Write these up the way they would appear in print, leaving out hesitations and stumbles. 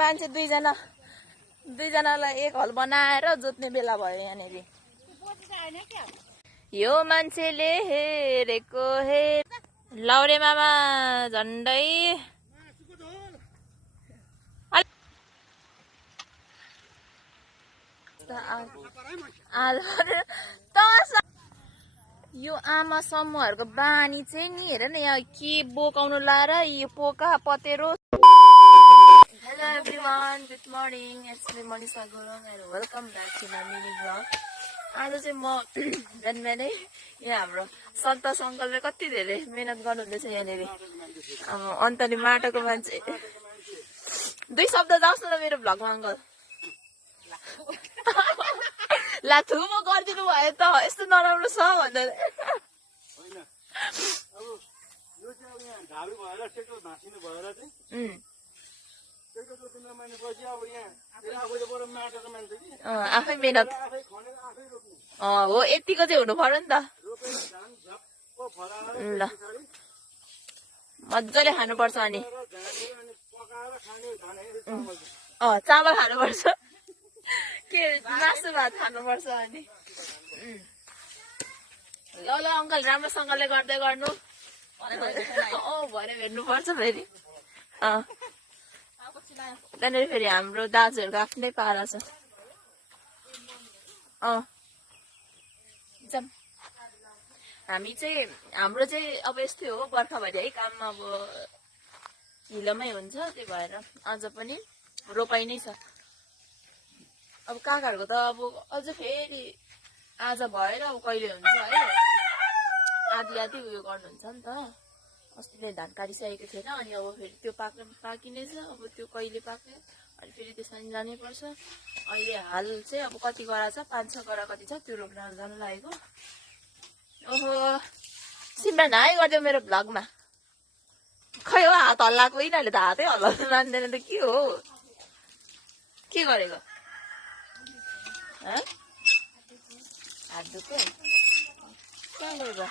मान्छे दुईजनालाई एक हल बनाएर जोत्ने बेला भयो यहाँनिर। यो मान्छेले हेरेको लाउरे मामा झन्डै यो आमा समूहहरूको बानी चाहिँ नि हेर न यहाँ के बोकाउनु लाएर यो पोका पतेरो। Hello everyone, good morning, it's me Manisha Gurung and welcome back to my mini blog. आज चाहिँ म बिहानै यहाँ हाम्रो सन्तोष अङ्कलले कति धेरै मेहनत गर्नुहुँदैछ यहाँनिर। अब अन्तले माटोको मान्छे दुई शब्द जाओस् न त मेरो भ्लगमा अङ्कल। ला थुमो गरिदिनु भयो त यस्तो नराम्रो छ भन्दा। आफै मेहनत हो यतिको चाहिँ हुनु पर्यो नि त। ल मजाले खानुपर्छ अनि चामल खानुपर्छ के मासु भात खानुपर्छ अनि। ल ल अङ्कल राम्रोसँगले गर्दै गर्नु भरे भेट्नुपर्छ फेरि। त्यहाँनिर फेरि हाम्रो दाजुहरूको आफ्नै पारा छ। हामी चाहिँ हाम्रो चाहिँ अब यस्तै हो बर्खाभरि है काम अब हिलोमै हुन्छ, त्यही भएर आज पनि रोपाइ नै छ। अब काकाहरूको त अब अझ फेरि आज भएर अब कहिले हुन्छ है, आधी आधी उयो गर्नुहुन्छ नि त। अस्ति नै धान काटिसकेको थिएन अनि अब फेरि त्यो पाकिनेछ। अब त्यो कहिले पाक्यो अनि फेरि त्यसमा जानै पर्छ। अहिले हाल चाहिँ अब कति गरा छ, 5-6 गरा कति छ त्यो रोप्न जानु लागेको। ओहो सिमरान हाई गरिदियो मेरो भ्लगमा। खै हो हात हल्लाएको, यिनीहरूले त हातै हल्लाउनु मान्दैन त के हो, के गरेको हात दुख्यो कहाँ गएको?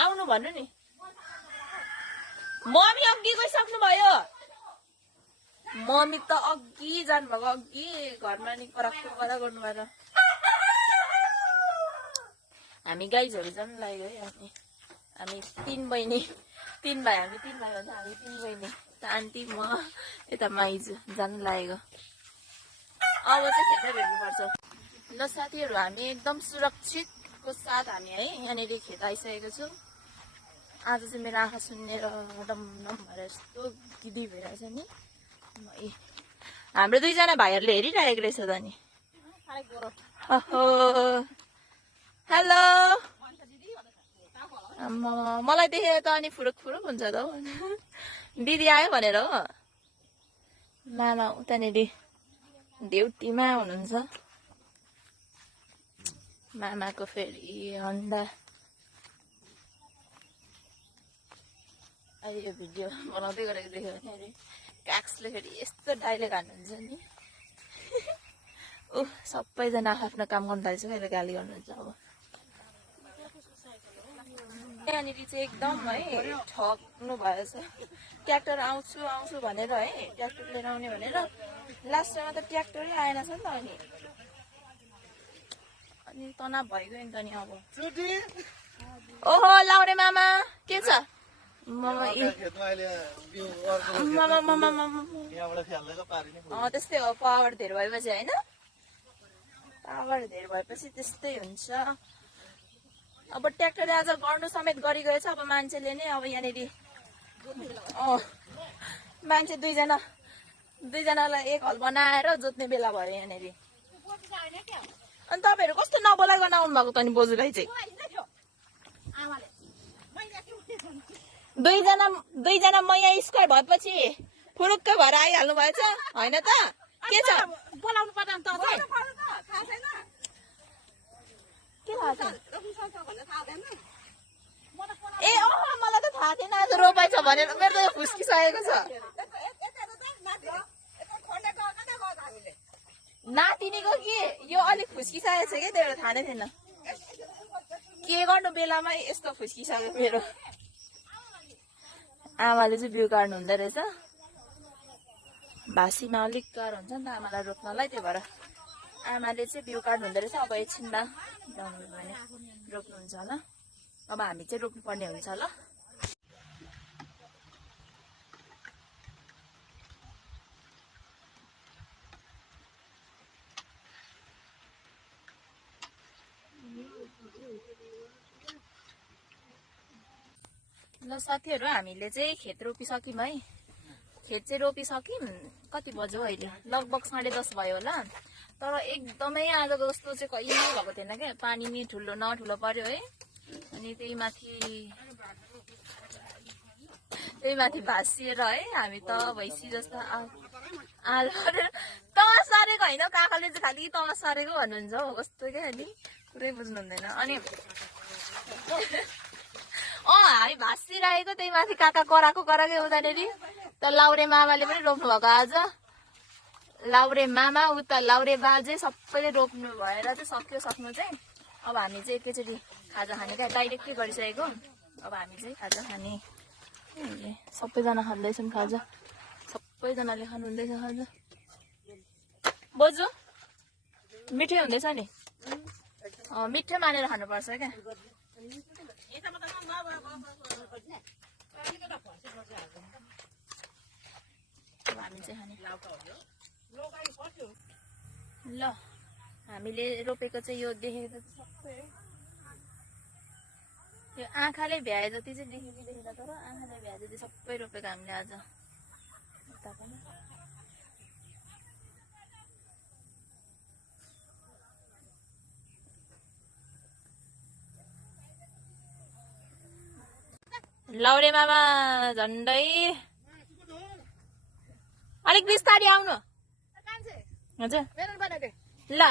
आउनु भन्नु नि। मम्मी अघि गइसक्नु भयो। मम्मी त अघि जानुभएको, अघि घरमा नि पराक्को कता गर्नु भएर। हामी गाईहरू जानु लाग्यो है। हामी 3 बहिनी 3 भाइ, हामी 3 भाइ भन्छ, हामी 3 बहिनी त आन्टी म यता माइजू जानु लागेको। अब चाहिँ खेतै भेट्नुपर्छ। ल साथीहरू हामी एकदम सुरक्षितको साथ हामी है यहाँनिर खेत आइसकेको छु। आज चाहिँ मेरो आँखा सुन्नेर डम डम भएर यस्तो गिदी भइरहेछ नि। हाम्रो दुईजना भाइहरूले हेरिरहेको रहेछ त नि। हेलो मलाई देखेर त अनि फुरुक फुरुक हुन्छ त हौ। दिदी आयो भनेर हो। मामा उतानिर ड्युटीमा हुनुहुन्छ। मामाको फेरि हन्डा। अहिले यो भिडियो बनाउँदै गरेको देख्यो भने काक्सले फेरि यस्तो डाइलेक्ट हान्नुहुन्छ नि। सबैजना आफ्नो काम गर्नु थाल्छ, अहिले गाली गर्नुहुन्छ। अब यहाँनिर चाहिँ एकदम है ठग्नु भएछ। ट्र्याक्टर आउँछु भनेर है, ट्र्याक्टर लिएर आउने भनेर लास्टमा त ट्र्याक्टरै आएन छ नि त। अनि तनाव भइगयो नि त नि। अब ओहो लाउरे मामा के छ? त्यस्तै हो, पावर धेर भएपछि होइन, पावर धेर भएपछि त्यस्तै हुन्छ। अब ट्र्याक्टरले आज गर्नु समेत गरिगएछ। अब मान्छेले नै अब यहाँनिर मान्छे दुईजनालाई एक हल बनाएर जोत्ने बेला भयो यहाँनिर। अनि तपाईँहरू कस्तो नबोलाइकन आउनु भएको त नि बोजूलाई चाहिँ। दुईजना म यहाँ स्क्वायर भएपछि फुरुक्क भएर आइहाल्नु भएछ होइन त? के छ बोलाउनु पर्दैन त? के थाहा छ? ए ओहो मलाई त थाहा थिएन आज रोपाइ छ भनेर। मेरो त फुस्किसकेको छ। नातिनीको के यो अलिक फुस्किसकेको छ क्या, त्यही थाहा नै थिएन। के गर्नु बेलामा यस्तो फुस्किसक्यो मेरो। आमाले चाहिँ बिउ काट्नु हुँदो रहेछ। भाँसीमा अलिक गाह्रो हुन्छ नि त आमालाई रोप्नलाई, त्यही भएर आमाले चाहिँ बिउ काट्नु हुँदो रहेछ। अब एकछिनमा भने रोप्नुहुन्छ होला। अब हामी चाहिँ रोप्नुपर्ने हुन्छ ल। ल साथीहरू, हामीले चाहिँ खेत रोपिसक्यौँ है। खेत चाहिँ रोपिसक्यौँ। कति बज्यो अहिले? लगभग 10:30 भयो होला। तर एकदमै आजको जस्तो चाहिँ कहिले भएको थिएन क्या। पानी नि ठुलो नठुलो पर्यो है। अनि त्यही माथि भाँसिएर है हामी त भैँसी जस्तो आलो तल सारेको होइन, काकाले चाहिँ खालि तल सारेको भन्नुहुन्छ हौ। कस्तो क्या अनि पुरै बुझ्नु हुँदैन। अनि हामी भाँसिरहेको, त्यही माथि काका कराएकै हुँदाखेरि त लाउरे मामाले पनि रोप्नु भएको आज। लाउरे मामा उता लाउरे बाजे सबैले रोप्नु भएर चाहिँ सक्नु चाहिँ। अब हामी चाहिँ एकैचोटि खाजा खाने क्या, डाइरेक्टै गरिसकेको। अब हामी चाहिँ खाजा खाने। सबैजना खाँदैछन् खाजा, सबैजनाले खानुहुँदैछ खाजा। बोजू मिठै हुँदैछ नि? मिठै मानेर खानुपर्छ क्या। हामी चाहिँ खाने ल। हामीले रोपेको चाहिँ यो देखेको सबै यो आँखाले भ्याए जति चाहिँ देखेन, तर आँखाले भ्याए जति सबै रोपेको हामीले आज। लाउरे मामा झन्डै अलिक बिस्तारी आउनु हजुर। ल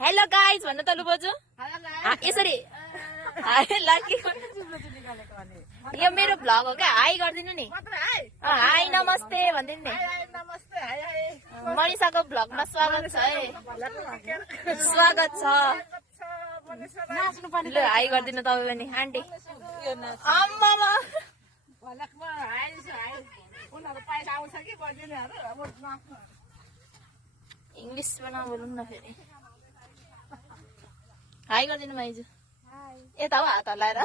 हेलो गाइज भन्नु त लु बोजू यसरी। यो मेरो भ्लग हो क्या, हाई गरिदिनु नि। हाई नमस्ते भनिदिनु नि। मनिषाको भ्लगमा स्वागत छ है। स्वागत छ। ल हाई गरिदिनु तपाईँ पनि आन्टी। आम्मामा इङ्ग्लिस पनि बोल्नु न फेरि। हाई गरिदिनु माइजू। यता हो हात हल्लाएर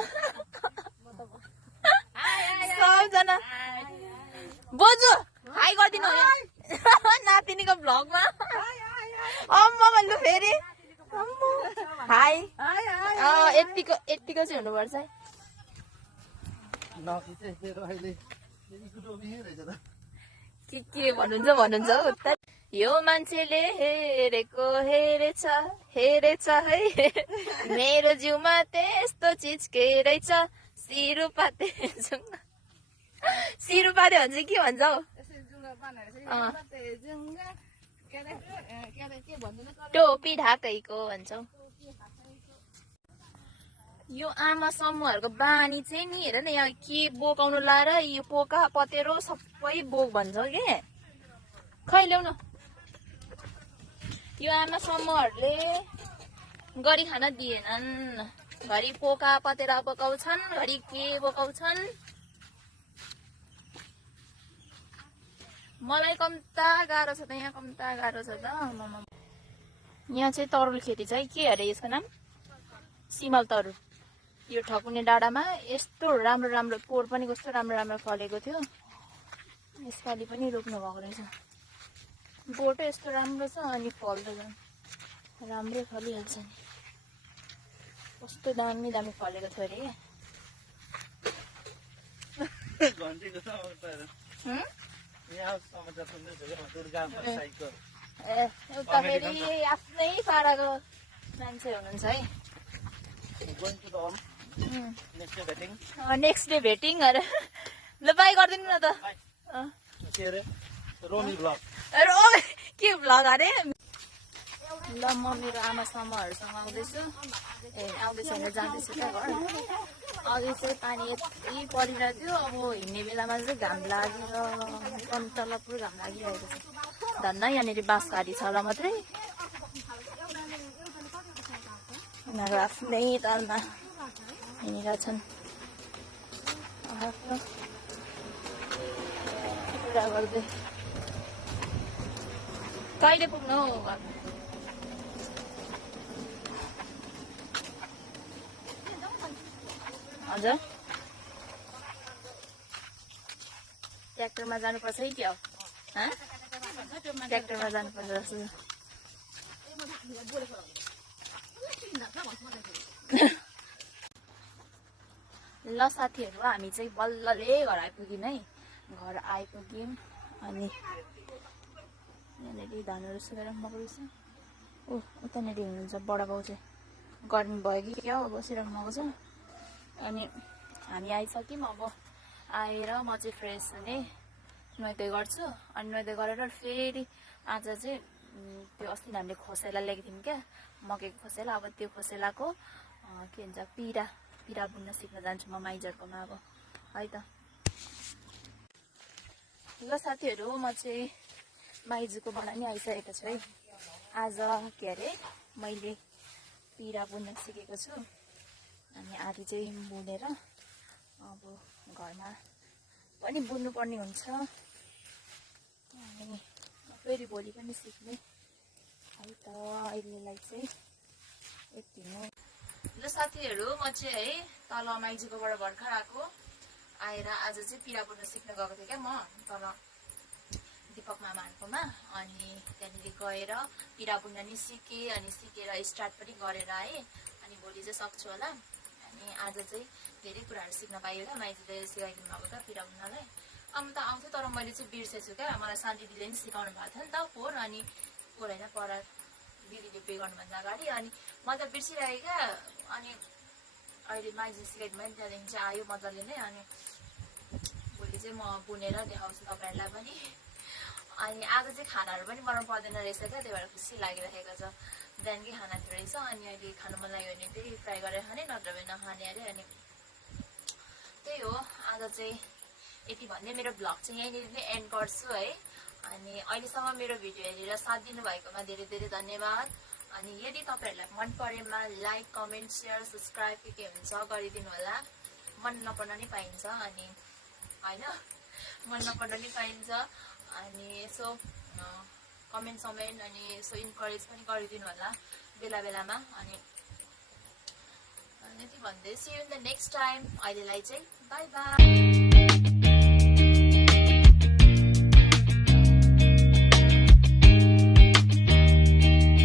सबजना। बोजू हाई गरिदिनु नातिनीको भ्लगमा। अम्मामा लु फेरि हाई। यतिको चाहिँ हुनुपर्छ है। के भन्नुहुन्छ हौ। यो मान्छेले हेरेको हेरेछ है। मेरो जिउमा त्यस्तो चिज के रहेछ। सिरुपाते भन्छ के भन्छ हौ? टोपी ढाकैको भन्छौ। यो आमा समूहहरूको बानी चाहिँ नि हेर न, यहाँ के बोकाउनु लाएर यो पोका पतेरो सबै बोक भन्छ के। खै ल्याउन। यो आमा समूहहरूले गरी खान दिएनन्। घरि पोका पतेरा बोकाउँछन्, घरि के बोकाउँछन्। मलाई कम्ता गाह्रो छ त, यहाँ कम्ता गाह्रो छ त। यहाँ चाहिँ तरुल खेती छ है। के अरे यसको नाम? सिमल तरुल। यो ठकुने डाँडामा यस्तो राम्रो पोहोर पनि कस्तो राम्रो फलेको थियो। यसपालि पनि रोप्नु भएको रहेछ। बोटो यस्तो राम्रो छ अनि फल त झन् राम्रै फलिहाल्छ नि। कस्तो दामी फलेको थियो अरे। उता फेरि आफ्नै पाराको मान्छे हुनुहुन्छ है। नेक्स्ट डे भेटिङ अरे। ल बाई गरिदिनु न त। के भ्लग अरे। ल म मेरो आमा समूहहरूसँग आउँदैछु। आउँदैछु भने जाँदैछु त घर। अघि चाहिँ पानी यति परिरहेको थियो। अब हिँड्ने बेलामा चाहिँ घाम लागेर तल पुरै घाम लागिरहेको छ। धन्न यहाँनिर बाँसघारी छ ल मात्रै। उनीहरू आफ्नै तलमा हिँडिरहेछन्। कुरा गर्दै कहिले पुग्नु हौ घर? हजुर ट्र्याक्टरमा जानुपर्छ है त्यो ट्र्याक्टरमा जानुपर्छ जस्तो ल साथीहरू हामी चाहिँ बल्लले घर आइपुग्यौँ है घर आइपुग्यौँ अनि यहाँनिर धानहरू सुकेर राख्नुभएको रहेछ ऊ उतानिर हुनुहुन्छ बडा बाउ चाहिँ गर्मी भयो कि क्या हो बसिराख्नु भएको छ अनि हामी आइसक्यौँ अब आएर म चाहिँ फ्रेस हुने नुहाइ गर्छु अनि नुहाइ गरेर फेरि आज चाहिँ त्यो अस्ति हामीले खोसेला ल्याएको थियौँ क्या मकैको खोसेला अब त्यो खोसेलाको के भन्छ पिरा बुन्न सिक्न जान्छु म माइजरकोमा अब है त ल साथीहरू म चाहिँ माइजूकोबाट नि आइसकेको छु है आज के अरे मैले पिरा बुन्न सिकेको छु अनि आधी चाहिँ बुनेर अब घरमा पनि बुन्नुपर्ने हुन्छ अनि फेरि भोलि पनि सिक्ने है त अहिलेलाई चाहिँ यति नै ल साथीहरू म चाहिँ है तल माइजूकोबाट भर्खर आएर आज चाहिँ पिरा बुन्न सिक्न गएको थिएँ क्या म तल दिपक मामाहरूकोमा अनि त्यहाँनिर गएर पिरा बुन्न नि सिकेँ अनि सिकेर स्टार्ट पनि गरेर आएँ अनि भोलि चाहिँ सक्छु होला अनि आज चाहिँ धेरै कुराहरू सिक्न पाइयो क्या माइजूले सिकाइदिनु भएको त पिरा बुन्नलाई अब त आउँथ्यो तर मैले चाहिँ बिर्सेछु क्या मलाई शान्ति दिदीले नि सिकाउनु भएको थियो नि त फोन अनि फोन होइन पर दिदीले पे गर्नुभन्दा अगाडि अनि म त बिर्सिरहेँ क्या अनि अहिले माइजूले सिकाइदिनु भयो नि त्यहाँदेखि चाहिँ आयो मजाले नै अनि भोलि चाहिँ म बुनेर देखाउँछु तपाईँहरूलाई पनि अनि आज चाहिँ खानाहरू पनि बनाउनु पर्दैन रहेछ क्या त्यही भएर खुसी लागिरहेको छ बिहानकै खाना थियो रहेछ अनि अहिले खानु मन लाग्यो भने त्यही फ्राई गरेर खाने नत्र भने नखाने अरे अनि त्यही हो आज चाहिँ यति भन्दै मेरो भ्लग चाहिँ यहीँनिर नै एन्ड गर्छु है अनि अहिलेसम्म मेरो भिडियो हेरेर साथ दिनुभएकोमा धेरै धेरै धन्यवाद अनि यदि तपाईँहरूलाई मन परेमा लाइक कमेन्ट सेयर सब्सक्राइब के हुन्छ गरिदिनु होला मन नपर्न नि पाइन्छ अनि होइन मन नपर्न नि पाइन्छ अनि यसो कमेन्ट अनि यसो इन्करेज पनि गरिदिनु होला बेला बेलामा अनि यति भन्दै see you in the next time अहिलेलाई चाहिँ बाई बाई